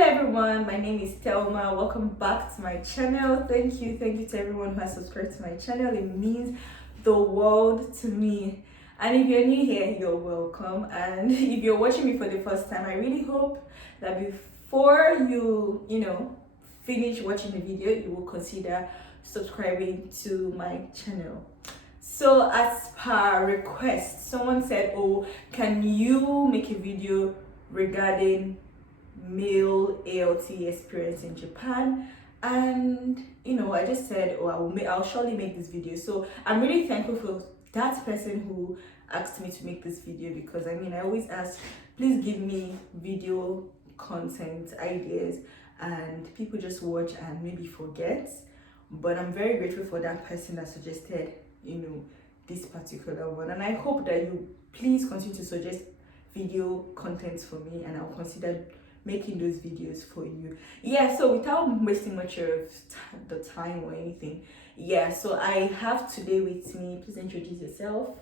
Hello everyone, my name is Telma. Welcome back to my channel. Thank you to everyone who has subscribed to my channel. It means the world to me. And if you're new here, you're welcome. And if you're watching me for the first time, I really hope that before you finish watching the video, you will consider subscribing to my channel. So as per request, someone said, oh, can you make a video regarding male ALT experience in Japan? And I just said, oh, I'll surely make this video. So I'm really thankful for that person who asked me to make this video, because I always ask, please give me video content ideas, and people just watch and maybe forget. But I'm very grateful for that person that suggested this particular one, and I hope that you please continue to suggest video content for me, and I'll consider making those videos for you. So without wasting much of the time or anything, so I have today with me, please introduce yourself.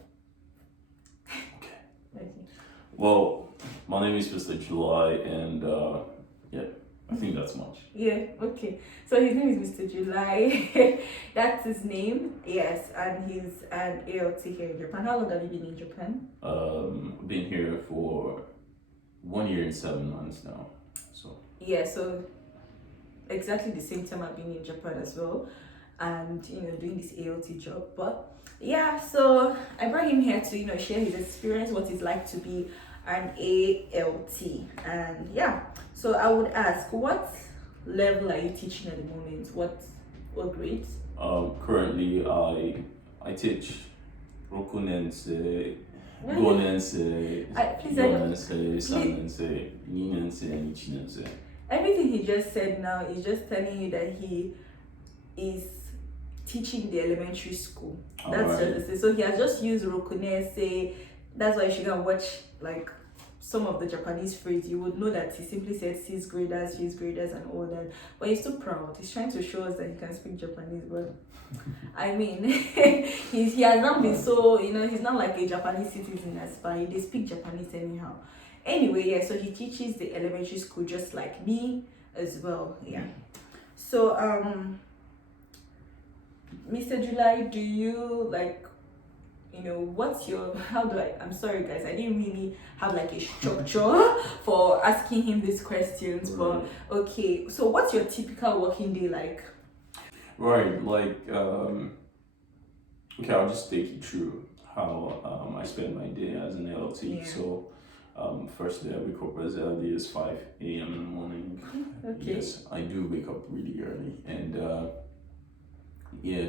Okay. Well, my name is Mr. July, and I think that's much. Okay. So his name is Mr. July. That's his name. Yes, and he's an ALT here in Japan. How long have you been in Japan? Been here for 1 year and 7 months now. So exactly the same time I've been in Japan as well, and doing this ALT job. But so I brought him here to share his experience, what it's like to be an ALT. And so I would ask, what level are you teaching at the moment? What grades? Currently I teach Rokunense, Gonense, Yonense, Sanense, Ninense, and Ichinense. Everything he just said now is just telling you that he is teaching the elementary school. That's just it. So he has just used Rokunense. That's why you should go and watch some of the Japanese phrase. You would know that he simply said sixth graders, fifth graders, and all that. But he's so proud. He's trying to show us that he can speak Japanese well. He has not been so, he's not like a Japanese citizen as far. They speak Japanese anyhow. Anyway, so he teaches the elementary school just like me as well. So, Mr. July, do you what's your, I'm sorry guys, I didn't really have a structure for asking him these questions, but okay, so what's your typical working day like? Right, okay, I'll just take you through how I spend my day as an LT. So first day I wake up as early as 5 a.m. in the morning. Okay. Yes, I do wake up really early, and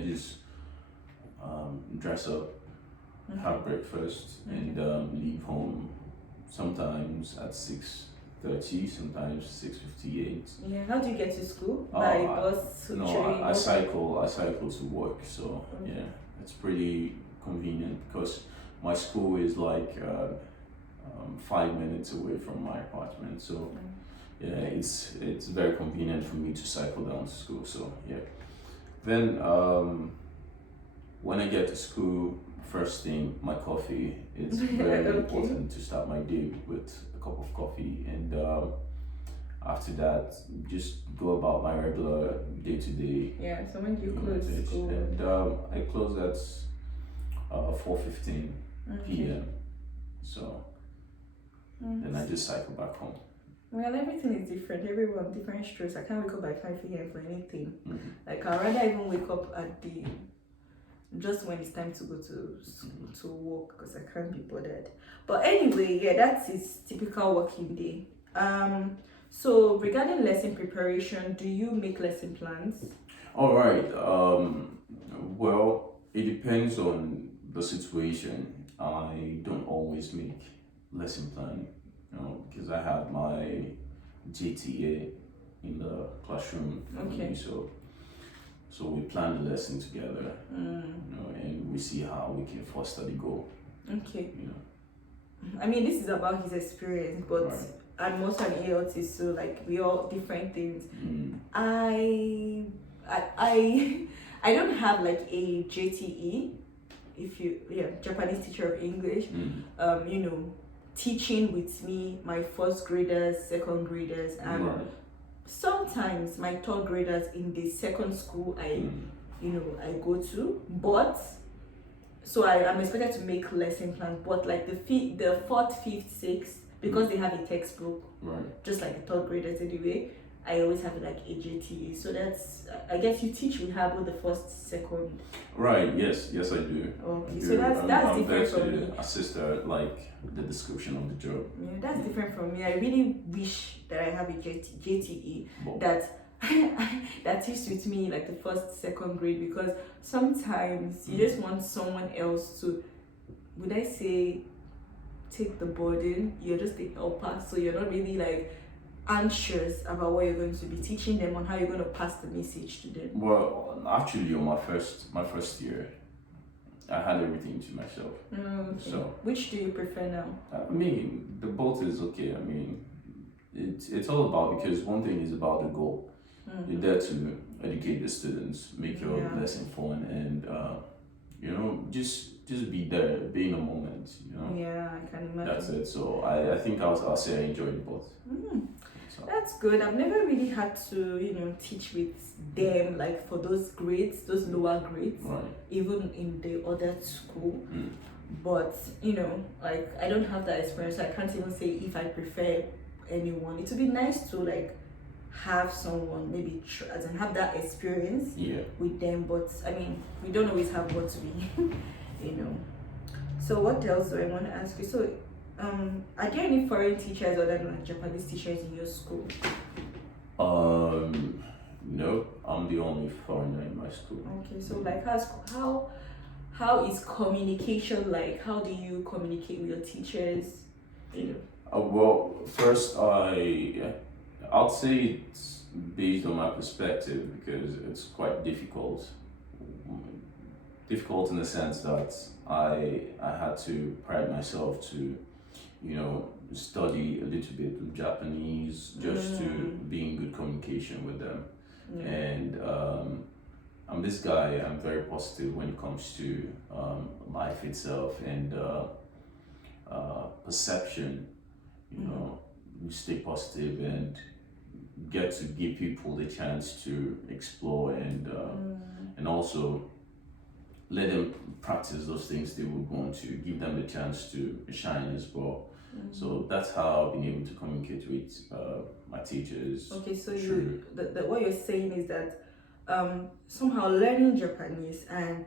just dress up, have breakfast, and leave home sometimes at 6:30, sometimes 6:58. How do you get to school? By bus? No, train? I cycle to work, so it's pretty convenient because my school is 5 minutes away from my apartment, so it's very convenient for me to cycle down to school. So then when I get to school, first thing, my coffee is very important to start my day with a cup of coffee, and after that, just go about my regular day-to-day. So when do you close school? And I close at 4:15 p.m. So then I just cycle back home. Well, everything is different. Everyone different strokes. I can't wake up by 5 a.m. for anything. I'd rather even wake up at just when it's time to go to work, because I can't be bothered. But anyway, that's his typical working day. So regarding lesson preparation, do you make lesson plans? All right. Well, it depends on the situation. I don't always make lesson plan, because I have my JTA in the classroom. Okay. So we plan the lesson together, and we see how we can foster the goal. Okay. This is about his experience, but I'm also an ALT, so we all different things. I don't have a JTE, Japanese teacher of English. Teaching with me, my first graders, second graders, and sometimes my third graders in the second school I go to, but so I'm expected to make lesson plans, but like the fourth, fifth, sixth, because they have a textbook, Right. just like the third graders anyway. I always have like a JTA, so that's I guess you teach with Habo the first, second. Right. Yes. Yes, I do. Okay, I so do. that's I'm there different from me. to assist her, like the description of the job. Yeah, that's different from me. I really wish that I have a JTE But, that that teaches with me like the first, second grade, because sometimes you just want someone else to, would I say, take the burden. You're just the helper, so you're not really like anxious about what you're going to be teaching them on how you're going to pass the message to them. well, actually, on my first year, I had everything to myself. Okay. So, which do you prefer now? I mean, the both is okay. I mean, it's all about, because one thing is about the goal. You're there to educate the students, make your lesson fun, and just be there, be in a moment. Yeah, I can imagine. That's it. So I think I'll say I enjoyed both. So. That's good. I've never really had to teach with them like for those grades, those lower grades, Right. even in the other school. But like I don't have that experience. So I can't even say if I prefer anyone. It would be nice to like have someone maybe as in have that experience with them, but I mean we don't always have what we So what else do I want to ask you? So are there any foreign teachers other than like Japanese teachers in your school? No, I'm the only foreigner in my school. Okay, so like how is communication like? How do you communicate with your teachers? Well, first I'll say it's based on my perspective, because it's quite difficult. Difficult in the sense that I had to pride myself to, study a little bit of Japanese just to be in good communication with them. And I'm this guy. I'm very positive when it comes to life itself and perception. You stay positive and get to give people the chance to explore and also let them practice those things they would want to, give them the chance to shine as well. So that's how I've been able to communicate with my teachers. Okay, so what you're saying is that somehow learning Japanese and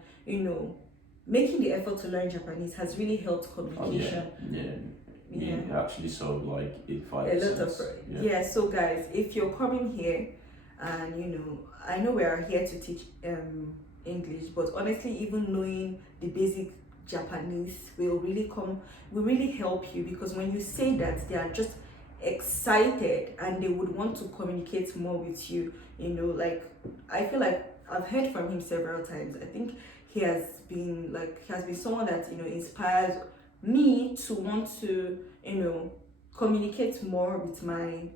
making the effort to learn Japanese has really helped communication. Yeah. Actually solved like 85%. A lot of so guys, if you're coming here and I know we are here to teach English, but honestly even knowing the basic Japanese will really help you, because when you say that, they are just excited and they would want to communicate more with you. Like I feel like I've heard from him several times. I think he has been someone that inspires me to want to communicate more with my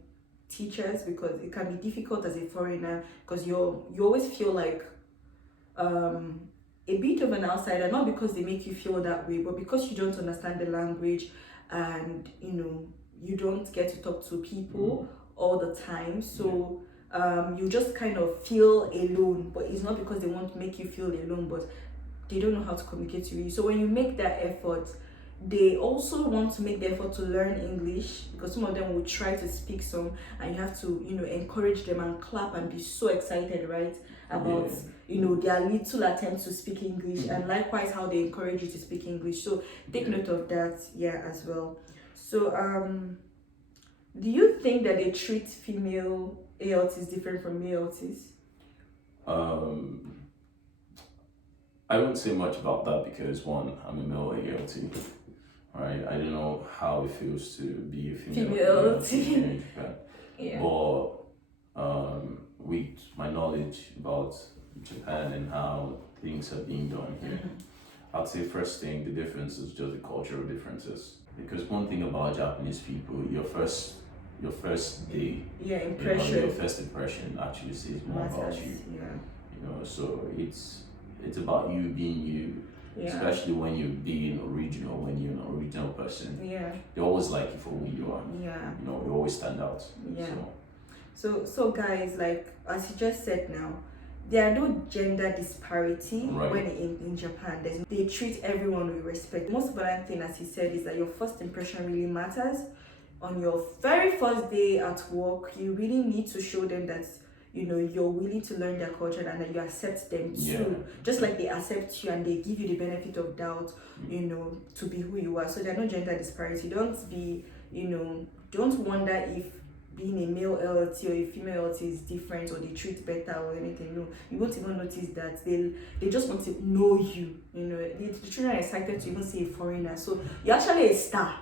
teachers, because it can be difficult as a foreigner, because you always feel like a bit of an outsider, not because they make you feel that way, but because you don't understand the language and you don't get to talk to people all the time, so you just kind of feel alone. But it's not because they want to make you feel alone, but they don't know how to communicate to you. So when you make that effort, they also want to make the effort to learn English, because some of them will try to speak some, and you have to encourage them and clap and be so excited, right, about their little attempt to speak English, and likewise how they encourage you to speak English. So take note of that as well. So do you think that they treat female ALTs different from male ALTs? I won't say much about that, because one, I'm a male ALT. Right, I don't know how it feels to be a female ALT in Japan. But with my knowledge about Japan and how things are being done here, I'd say first thing, the difference is just the cultural differences. Because one thing about Japanese people, your first day, impression, your first impression actually says more about you. So it's about you being you. Especially when you're being original, when you're an original person. They always like you for who you are. You always stand out. So guys, like as you just said now, there are no gender disparity Right. when in Japan. They treat everyone with respect. The most important thing, as he said, is that your first impression really matters. On your very first day at work, you really need to show them that you're willing to learn their culture and that you accept them too. Yeah. Just like they accept you and they give you the benefit of doubt, to be who you are. So there's no gender disparity. Don't wonder if being a male LLT or a female LLT is different or they treat better or anything. No, you won't even notice that. They just want to know you. The children are excited to even see a foreigner. So you're actually a star.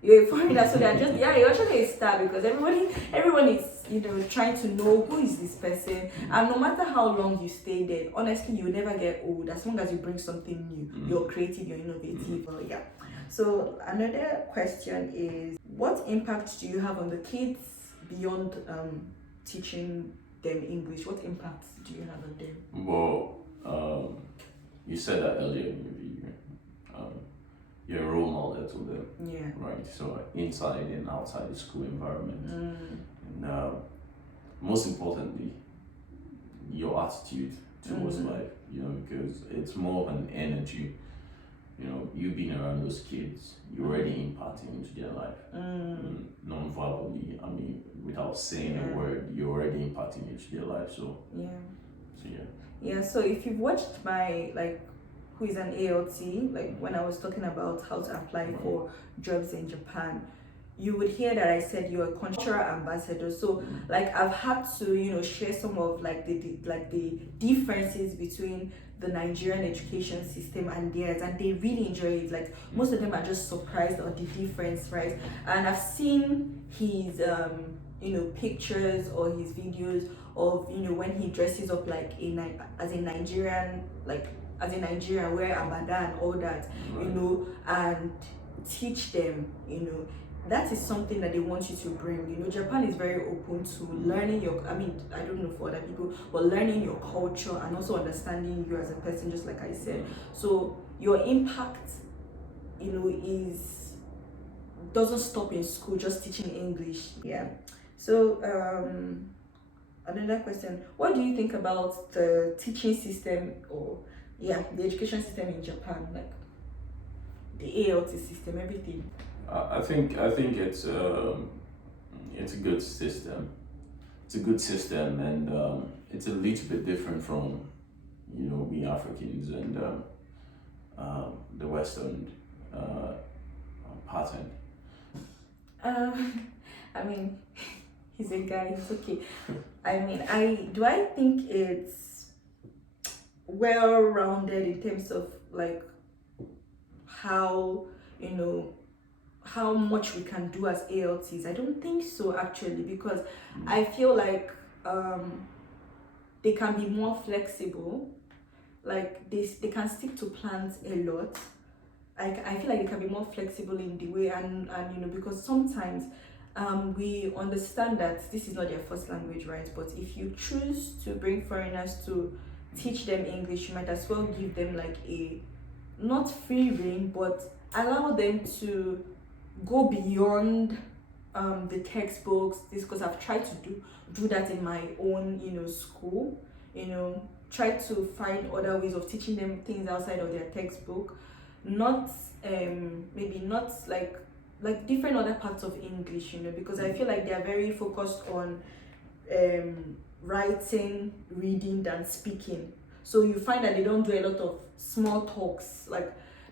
You're a foreigner, so they're just you're actually a star because everyone is trying to know who is this person, and no matter how long you stay there, honestly you'll never get old as long as you bring something new. You're creative, you're innovative. Yeah. So another question is, what impact do you have on the kids beyond teaching them English? What impact do you have on them? Well, you said that earlier in your video. You're a role model to them. Yeah. Right. So inside and outside the school environment. And most importantly, your attitude towards life. Because it's more of an energy. You being around those kids, you're already imparting into their life. Non-verbally, without saying a word, you're already imparting into their life. So yeah. So if you've watched my who is an ALT, when I was talking about how to apply for jobs in Japan, you would hear that I said you're a Contra Ambassador. So I've had to share some of the differences between the Nigerian education system and theirs, and they really enjoy it. Most of them are just surprised at the difference, right? And I've seen his pictures or his videos of when he dresses up as a Nigerian, wear abada and all that, and teach them. That is something that they want you to bring. Japan is very open to learning I don't know for other people, but learning your culture and also understanding you as a person, just like I said. So your impact, doesn't stop in school, just teaching English. Yeah. So another question, what do you think about the teaching system the education system in Japan, the ALT system, everything? I think it's a good system. It's a good system, and it's a little bit different from we Africans and the Western pattern. He's a guy. It's okay. I think it's well-rounded in terms of how much we can do as ALTs. I don't think so actually, because I feel they can be more flexible. They can stick to plans a lot. I feel they can be more flexible in the way and because sometimes we understand that this is not their first language, right? But if you choose to bring foreigners to teach them English, you might as well give them a not free rein, but allow them to go beyond the textbooks. This because I've tried to do that in my own school. Try to find other ways of teaching them things outside of their textbook, not maybe not like different other parts of English, because I feel they are very focused on writing, reading than speaking. So you find that they don't do a lot of small talks.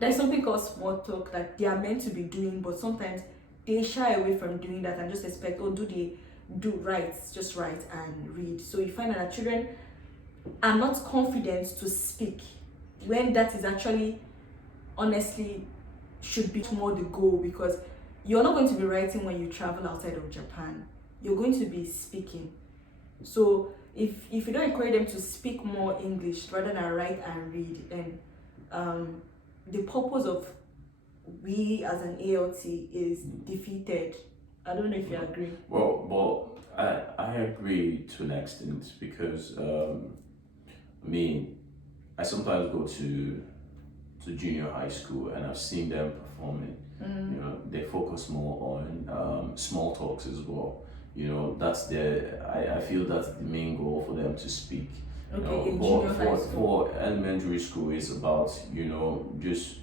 There's something called small talk that they are meant to be doing, but sometimes they shy away from doing that and just expect, just write and read. So you find that children are not confident to speak when that is actually, honestly, should be more the goal, because you're not going to be writing when you travel outside of Japan. You're going to be speaking. So if you don't encourage them to speak more English rather than write and read, then the purpose of we as an ALT is defeated. I don't know if you agree. Well, I agree to an extent, because I sometimes go to junior high school and I've seen them performing. They focus more on small talks as well. That's I feel that's the main goal for them to speak. Okay, in But junior high school. for elementary school, it's about just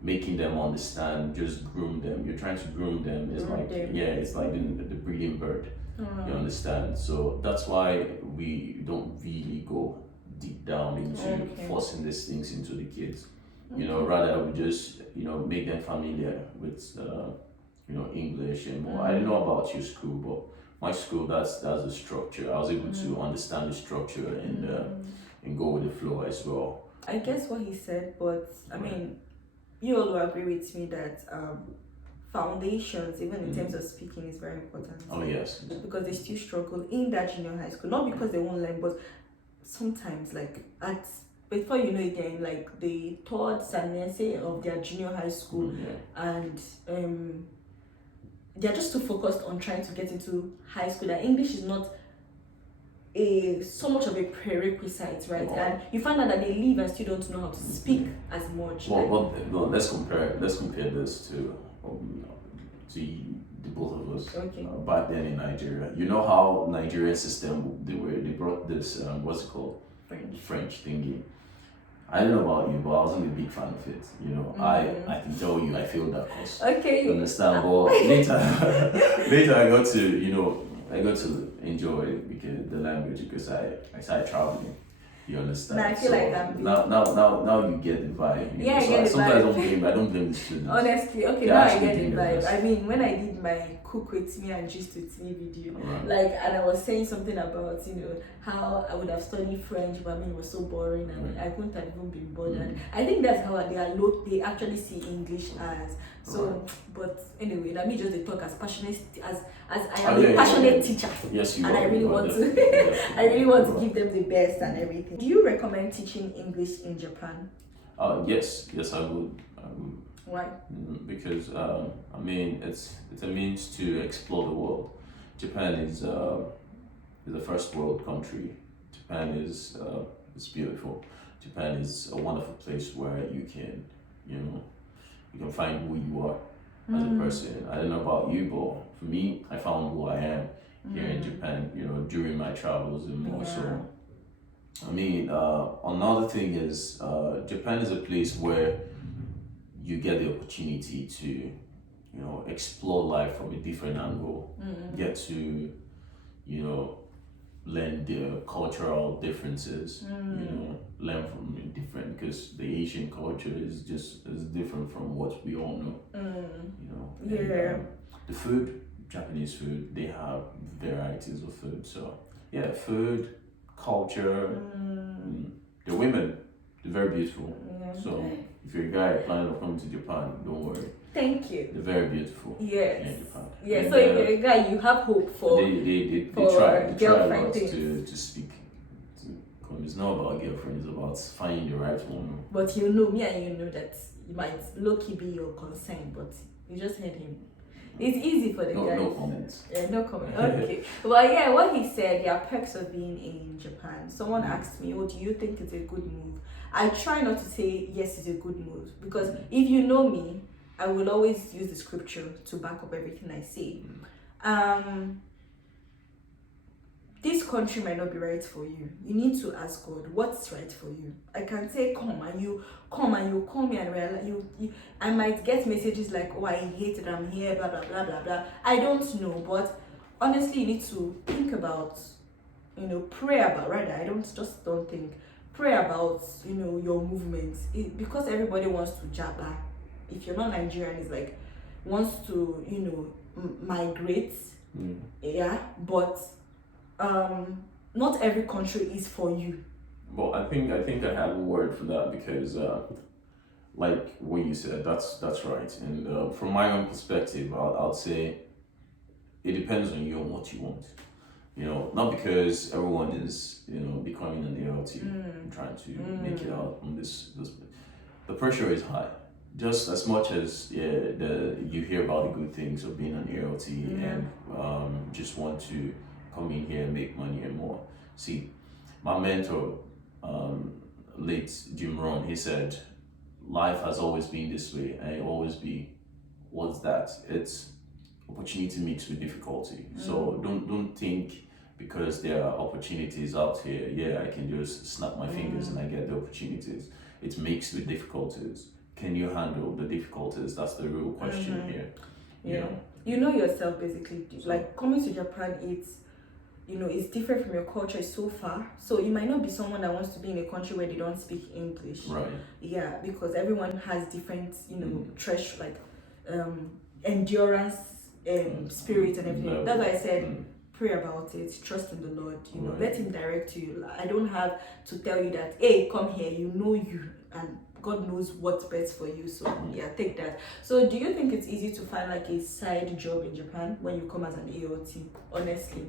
making them understand, just groom them. You're trying to groom them. It's Groom like them. it's like the breeding bird. You understand? So that's why we don't really go deep down into Okay. forcing these things into the kids. Rather we just make them familiar with English and more. I don't know about your school, but my school that's the structure. I was able to understand the structure and go with the flow as well. I guess what he said, but I mean, you all will agree with me that foundations, even in terms of speaking, is very important. Oh yes. Because they still struggle in that junior high school, not because they won't learn, but sometimes like before you know it, they're in like the third semester of their junior high school, and they're just too focused on trying to get into high school that English is not so much of a prerequisite, right? And you find out that they leave and still don't know how to speak as much. Well, let's compare this to the both of us. Okay. Back then in Nigeria, you know how Nigerian system they brought this what's it called, French thingy. I don't know about you, but I wasn't a big fan of it. I can tell you I failed that course. Okay. You understand? But later I got to enjoy it because the language, because I started traveling. You understand? I feel like I'm now you get the vibe. Yeah, I get the sometimes vibe. I don't blame the students. Honestly, okay, They're now I actually get the doing their vibe. best. I mean, when I did my cook with me and gist with me video, and I was saying something about how I would have studied French, but I mean it was so boring and I couldn't have even been bothered. I think that's how they actually see English as. So, but anyway, let me just talk as passionate as I am a passionate teacher. Yes, you and are. I really want to I really want to give them the best and everything. Do you recommend teaching English in Japan? Yes, I would. Why? Because I mean it's a means to explore the world. Japan is a first world country. Japan is beautiful. Japan is a wonderful place where you can find who you are as a person. I don't know about you, but for me, I found who I am here in Japan. During my travels and more. So, I mean, another thing is Japan is a place where you get the opportunity to, explore life from a different angle. Get to, learn the cultural differences. Learn from different, because the Asian culture is different from what we all know. And, the food, Japanese food, they have varieties of food. So yeah, food, culture, the women, they're very beautiful. So if you're a guy planning on coming to Japan, don't worry. Thank you. They're very beautiful. Yes. In Japan. Yeah. And, So if you're a guy, you have hope for they for try a girlfriend lot things. to speak. It's not about girlfriend, it's about finding the right one. But me and you know that it might low-key be your concern, but you just heard him. It's easy for the guys. No comments. No comment. Okay. Well, yeah, what he said, there are perks of being in Japan. Someone asked me, do you think it's a good move? I try not to say yes, it's a good move, because if you know me, I will always use the scripture to back up everything I say. This country might not be right for you. You need to ask God what's right for you. I can say come and you call me and realize I might get messages like, I hate that I'm here, blah blah blah blah blah. I don't know, but honestly you need to think about, pray about, rather I don't think, pray about your movements. Because everybody wants to jabba. If you're not Nigerian, it's like wants to migrate. But not every country is for you. Well, I think I have a word for that, because like what you said, that's right. And from my own perspective, I'll say it depends on you and what you want. Not because everyone is becoming an ALT and trying to make it out on this. The pressure is high. Just as much as you hear about the good things of being an ALT and just want to come in here and make money and more. See, my mentor, late Jim Rohn, he said, life has always been this way and it will always be. What's that? It's opportunity mixed with difficulty. So don't think because there are opportunities out here, yeah, I can just snap my fingers and I get the opportunities. It's mixed with difficulties. Can you handle the difficulties? That's the real question here. Yeah. You know yourself basically. Like coming to Japan, it's different from your culture. It's so far. So you might not be someone that wants to be in a country where they don't speak English. Right. Yeah, because everyone has different, endurance, spirit and everything. That's why I said pray about it, trust in the Lord, let him direct you. I don't have to tell you that, hey, come here, you and God knows what's best for you. So yeah, take that. So do you think it's easy to find like a side job in Japan when you come as an AOT, honestly?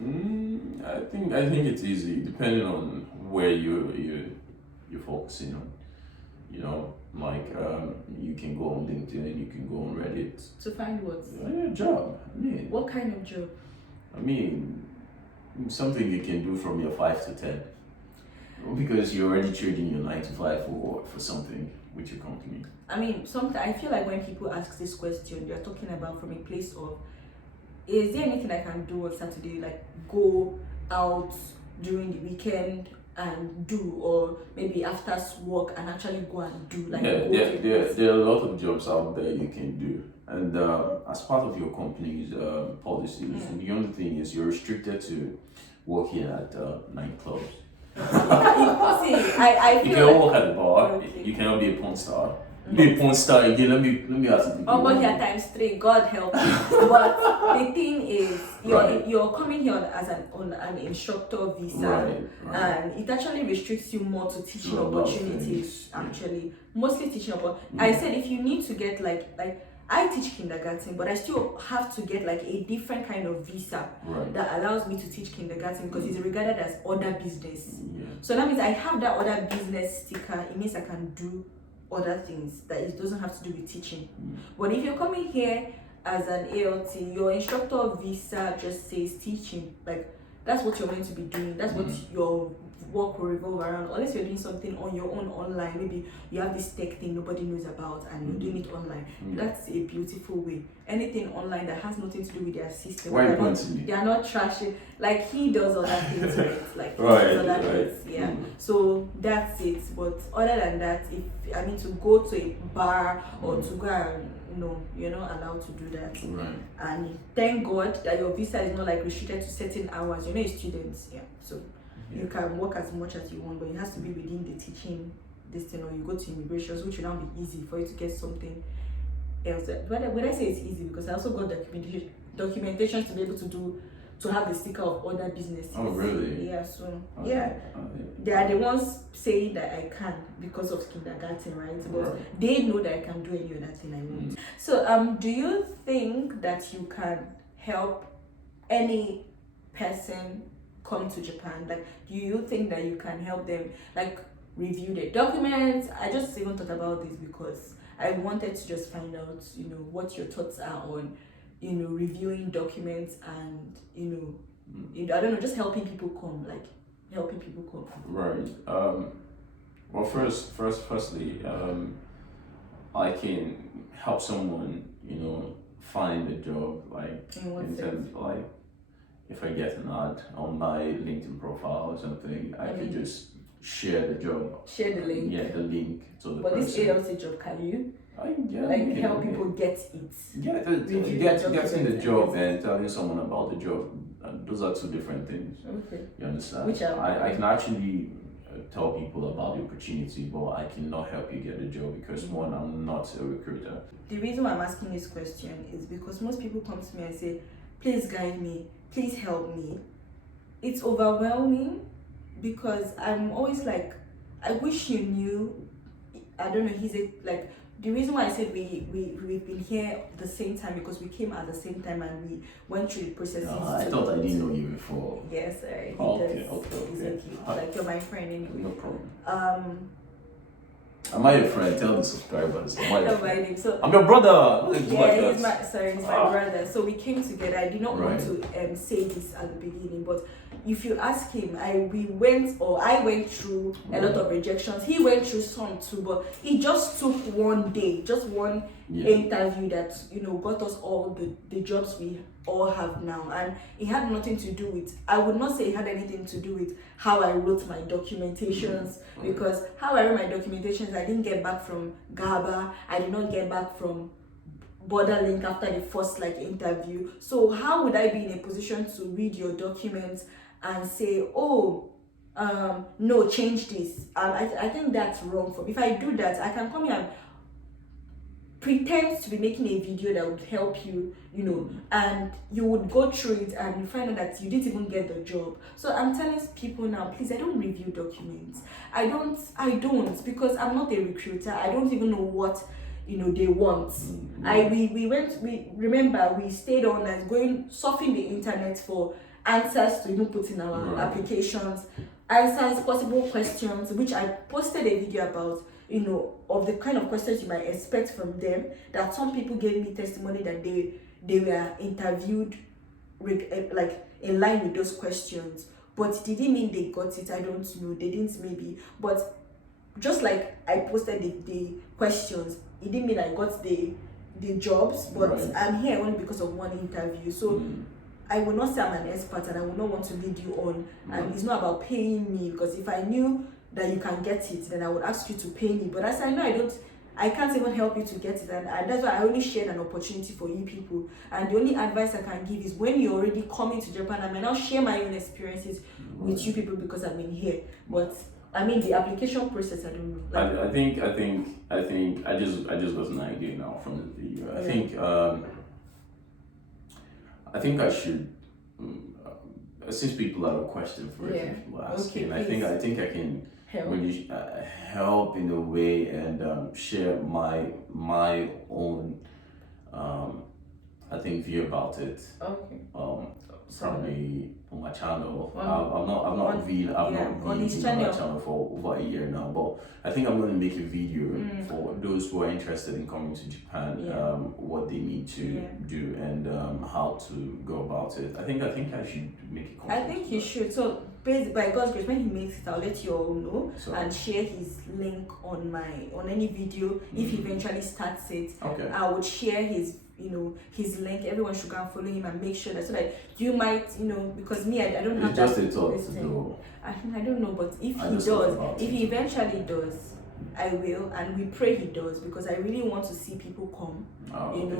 I think it's easy depending on where you're focusing on. You can go on LinkedIn, you can go on Reddit To find what? a job. What kind of job? Something you can do from your 5 to 10. Because you're already trading your 9 to 5 for something with your company. Sometimes I feel like when people ask this question, they're talking about from a place of, is there anything I can do on Saturday, like go out during the weekend and do, or maybe after work and actually go and do, like there are a lot of jobs out there you can do, and as part of your company's policies, the only thing is you're restricted to working at nightclubs. I You feel can work at the bar. Okay. You cannot be a porn star. Be a porn star again. Let me ask you. but here times 3, God help you. But the thing is, you're coming here on an instructor visa, and it actually restricts you more to teaching opportunities. Actually, mostly teaching opportunities. I said if you need to get like I teach kindergarten, but I still have to get like a different kind of visa that allows me to teach kindergarten because it's regarded as other business. So that means I have that other business sticker. It means I can do other things that it doesn't have to do with teaching. But if you're coming here as an ALT, your instructor visa just says teaching. Like that's what you're meant to be doing. That's what your work will revolve around. Unless you're doing something on your own online, maybe you have this tech thing nobody knows about and you're doing it online. That's a beautiful way. Anything online that has nothing to do with their system. They are not trashing. Like he does other things, right? Like he does other things. Yeah. So that's it. But other than that, to go to a bar or to go and no, you're not allowed to do that. Right. And thank God that your visa is not like restricted to certain hours. You're not a student, so you can work as much as you want, but it has to be within the teaching this thing, or you go to immigrations, which will now be easy for you to get something else. When I say it's easy, because I also got documentation to be able to have the sticker of other businesses. Oh really? Yeah, so they are the ones saying that I can because of kindergarten, right? But they know that I can do any other thing I want. So do you think that you can help any person come to Japan? Like, do you think that you can help them like review their documents? I just even thought about this because I wanted to just find out, what your thoughts are on, reviewing documents and, I don't know, just helping people come. Right. Well, firstly, I can help someone, find a job, like in terms of, like, if I get an ad on my LinkedIn profile or something, I can just share the job. Share the link. Yeah, the link to the But person. this ALC job, can you? Help people get it. Yeah, getting the job and telling someone about the job, those are two different things. Okay. You understand? Which I can actually tell people about the opportunity, but I cannot help you get the job because one, I'm not a recruiter. The reason why I'm asking this question is because most people come to me and say, please guide me, please help me. It's overwhelming because I'm always like, I wish you knew. I don't know, the reason why I said we've been here at the same time because we came at the same time and we went through the processes. I thought I didn't know you before. Yes, sorry. Okay. Exactly. Like you're my friend anyway. No problem. Am I your friend? Tell the subscribers. I'm your brother. He's my brother. So we came together. I did not want to say this at the beginning, but if you ask him, I went through a lot of rejections. He went through some too, but it just took one day, just one interview that got us all the jobs we all have now, and it had nothing to do with, I would not say it had anything to do with how I wrote my documentations, because how I wrote my documentations, I didn't get back from GABA, I did not get back from Borderlink after the first interview. So how would I be in a position to read your documents and say, oh, no, change this? I think that's wrong. For me, if I do that, I can come here and pretend to be making a video that would help you, and you would go through it and you find out that you didn't even get the job. So I'm telling people now, please, I don't review documents. I don't, because I'm not a recruiter. I don't even know what they want. We stayed on and going surfing the internet for answers to even put in our applications, answers, possible questions, which I posted a video about, of the kind of questions you might expect from them, that some people gave me testimony that they were interviewed in line with those questions, but did it mean they got it? I don't know, they didn't maybe, but just like I posted the questions, it didn't mean I got the jobs, but I'm here only because of one interview. So I will not say I'm an expert, and I will not want to lead you on, and it's not about paying me, because if I knew that you can get it, then I would ask you to pay me. But as I know I can't even help you to get it, and that's why I only shared an opportunity for you people. And the only advice I can give is, when you're already coming to Japan, I may now share my own experiences with you people because I'm in here. But I mean, the application process, I don't know. I just got an idea now from the video. I think I should, since people have a question for it, people asking, okay, I think I can really help in a way and share my own view about it. Okay. Probably on my channel. I've not been on my channel for over a year now, but I think I'm going to make a video for those who are interested in coming to Japan, what they need to do and how to go about it. I think I should make it. I think you should. So by God's grace, when he makes it, I'll let you all know and share his link on any video if he eventually starts it. Okay. I would share his link. Everyone should go and follow him and make sure that, so that you might, because me, I don't have it's just a thought. I don't know, but if he eventually does, I will, and we pray he does, because I really want to see people come.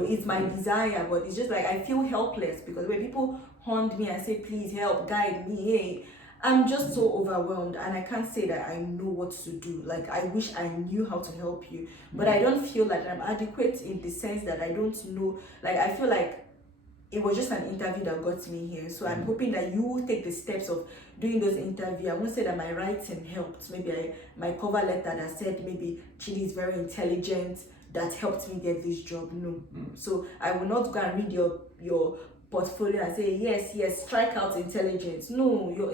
It's my desire, but it's just like I feel helpless, because when people haunt me and say, please help, guide me, hey, I'm just so overwhelmed, and I can't say that I know what to do. Like, I wish I knew how to help you, but I don't feel like I'm adequate, in the sense that I don't know. Like, I feel like it was just an interview that got me here. So I'm hoping that you will take the steps of doing those interviews. I won't say that my writing helped. Maybe my cover letter that said maybe Chidi is very intelligent, that helped me get this job. No. So I will not go and read your portfolio and say yes, strike out intelligence. No, you're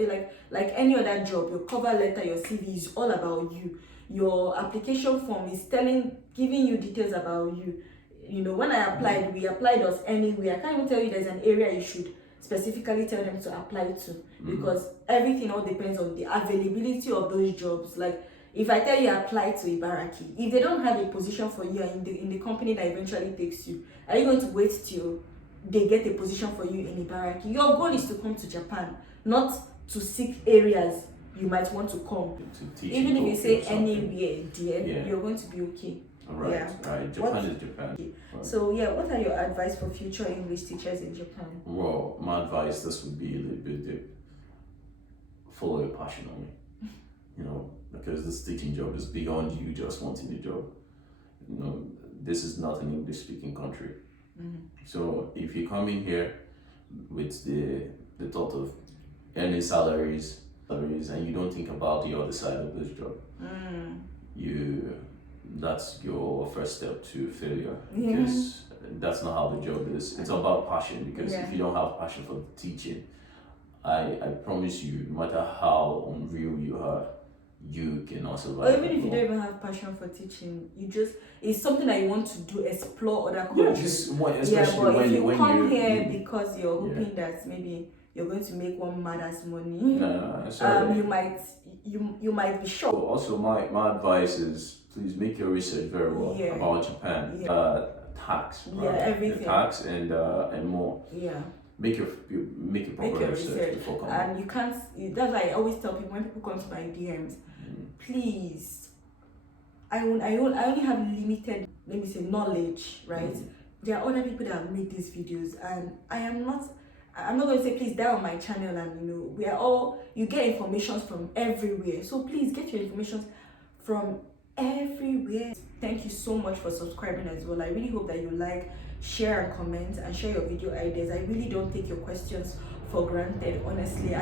like any other job. Your cover letter, your CV is all about you. Your application form is giving you details about you. When I applied, we applied us anywhere. I can't even tell you there's an area you should specifically tell them to apply to, because everything all depends on the availability of those jobs. Like, if I tell you apply to Ibaraki, if they don't have a position for you in the company that eventually takes you, are you going to wait till they get a position for you in Ibaraki? Your goal is to come to Japan, not to seek areas you might want to come. Even if you say anywhere, dear, you're going to be okay. Right. Japan is Japan. Right. So what are your advice for future English teachers in Japan? Well, my advice, this would be a little bit deep. Follow your passion only. Because this teaching job is beyond you just wanting the job. This is not an English speaking country. So if you come in here with the thought of earning salaries, and you don't think about the other side of this job, that's your first step to failure, because that's not how the job is. It's about passion, because if you don't have passion for teaching, I promise you, no matter how unreal you are, you cannot survive. Or even if you don't even have passion for teaching, it's something that you want to do, explore other countries. But if you come here because you're hoping that maybe you're going to make one mother's money, you might be shocked. Also, my advice is, please make your research very well about Japan. tax, Yeah, everything. the tax and more. Yeah. Make your proper research before coming. And you can't. That's why I always tell people when people come to my DMs, please. I only have limited, let me say, knowledge, right? There are other people that have made these videos, and I'm not going to say please die on my channel. And you get information from everywhere, so please get your information from everywhere. Thank you so much for subscribing as well. I really hope that you like, share and comment, and share your video ideas. I really don't take your questions for granted, honestly.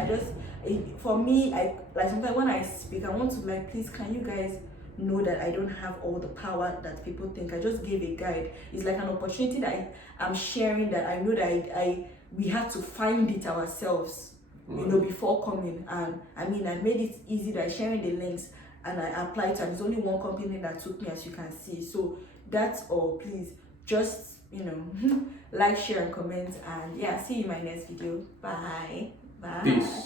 For me, like sometimes when I speak, I want to please, can you guys know that I don't have all the power that people think. I just gave a guide. It's like an opportunity that I'm sharing, that I know that we had to find it ourselves, before coming. And I made it easy by sharing the links, and I applied to, and there's only one company that took me, as you can see. So that's all. Please just like, share and comment, and yeah, see you in my next video. Bye. Peace.